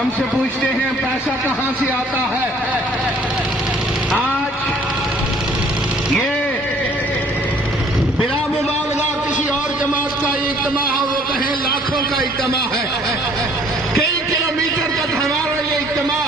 ہم سے پوچھتے ہیں پیسہ کہاں سے آتا ہے؟ آج یہ بلا مبالغہ کسی اور جماعت کا اجتماع ہو وہ کہیں لاکھوں کا اجتماع ہے. کئی کلومیٹر تک ہمارا یہ اجتماع